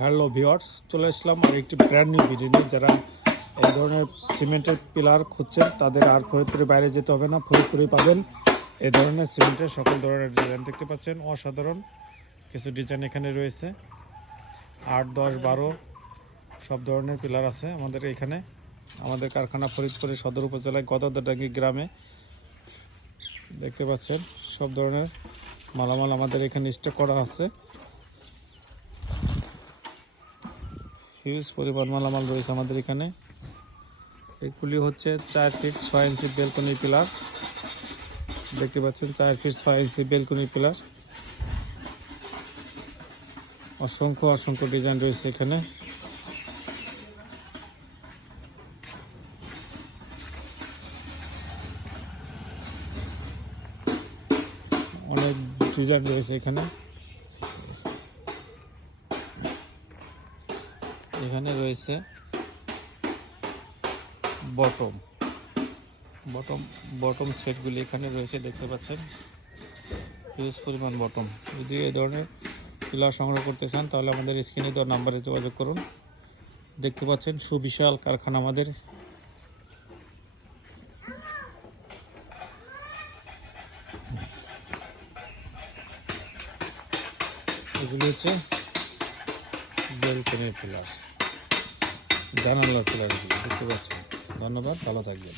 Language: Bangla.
হ্যালো ভিউয়ার্স, চলে আসলাম আর একটি ব্র্যান্ড নিউ ভিডিও নিয়ে। যারা এই ধরনের সিমেন্টের পিলার খুঁজছেন তাদের আর ফরিদপুরের বাইরে যেতে হবে না, ফরিদপুরেই পাবেন এই ধরনের সিমেন্টের সকল ধরনের ডিজাইন। দেখতে পাচ্ছেন অসাধারণ কিছু ডিজাইন এখানে রয়েছে। 8, 10, 12 সব ধরনের পিলার আছে আমাদের এখানে। আমাদের কারখানা ফরিদপুরের সদর উপজেলায় গদাদাডাঙ্গি গ্রামে। দেখতে পাচ্ছেন সব ধরনের মালামাল আমাদের এখানে স্টক করা আছে। হিউজ পরিমাণ মালামাল রয়েছে আমাদের এখানে। এগুলি হচ্ছে 4 ফিট 6 ইঞ্চি বেলকনি পিলার। দেখতে পাচ্ছেন 4 ফিট 6 ইঞ্চি বেলকনি পিলার। অসংখ্য ডিজাইন রয়েছে এখানে। অনেক ডিজাইন রয়েছে এখানে। এখানে রয়েছে বটম সেটগুলি এখানে রয়েছে। দেখতে পাচ্ছেন হিউজ পরিমাণ বটম। যদি এই ধরনের পিলার সংগ্রহ করতে চান তাহলে আমাদের স্ক্রিনে দেওয়া নাম্বারে যোগাযোগ করুন। দেখতে পাচ্ছেন সুবিশাল কারখানা আমাদের। এগুলি হচ্ছে বেলকনির পিলার, জানালার পিলার। এগুলি দেখতে পাচ্ছেন। ধন্যবাদ, ভালো থাকবেন।